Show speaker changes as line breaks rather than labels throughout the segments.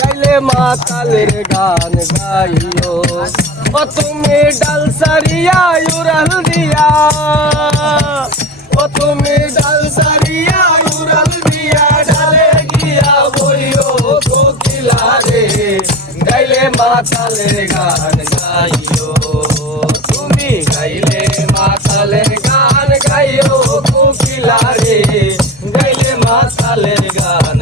गले मातल गान गाइयो ओ तुम्हें डल सरिया उरल दिया ओ तुम्हें डल सरिया उरल दिया डले गिया बोलियो को कोकिला रे गले मातल गान गाइयो तुम्हें गले मातल गान गाइयो कोकिला रे गले मातल गान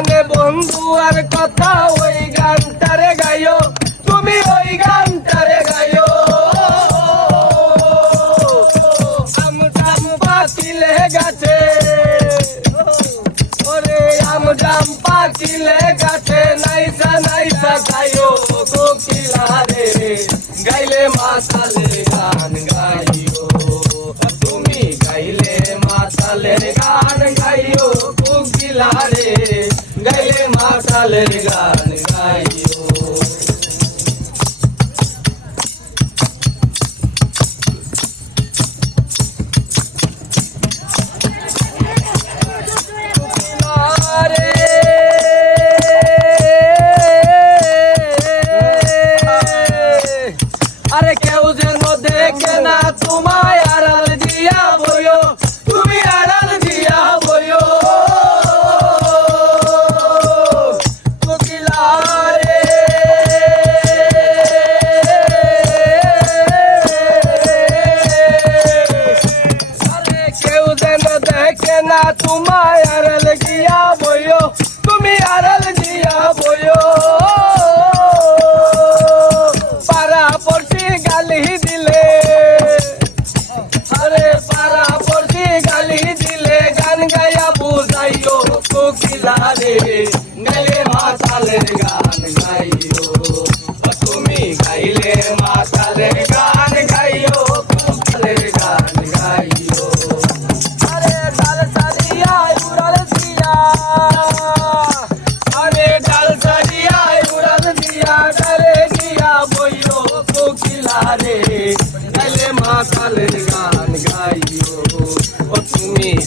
গানে বন্ধু আর কথা ওই গানটারে গাইও। তুমি ওই গানটারে গাইও। আম জাম পাতিলে গাছে। ওরে আম জাম পাতিলে গাছে, নাইসা নাইসা গাইও। কোকিলা রে গাইলে মাতালে গান গাইও। তুমি গাইলে মাতালের গান গাইও। কোকিলা রে গাইলে মাতালের গান গাইও না তোমায় আড়াল গিয়া বইও তুমি আড়াল দিয়া বইও পাড়া পড়ছি গালি দিলে আরে পাড়া পড়ছি গালি দিলে গান গায়া বুঝাইও কোকিলা রে গাইলে মাতালের গান গাইও তুমি গাইলে মাতালের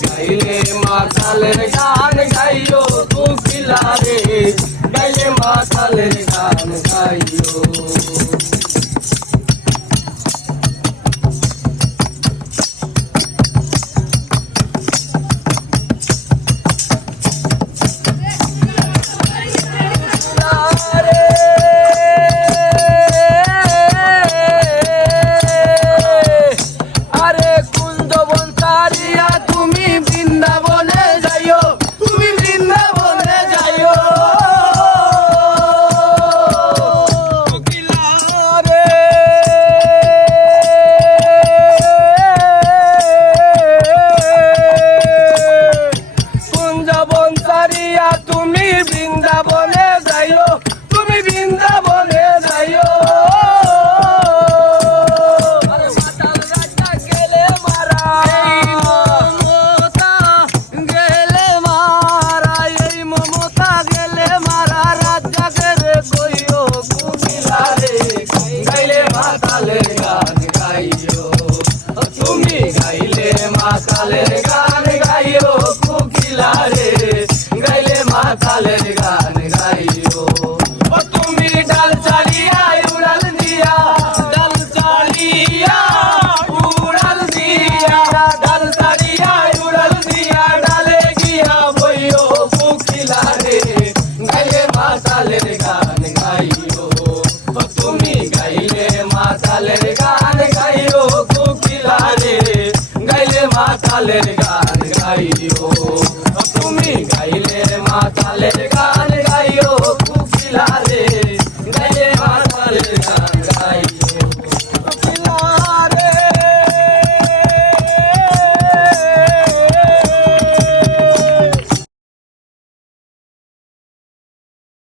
গাইলে মাতালের গান গাইও কোকিলা রে গাইলে মাতালের গান গাইও তুমি বৃন্দাবনে যাইও তুমি বৃন্দাবনে যাইও। মাতাল রাজা গেলে মারা। মাতালের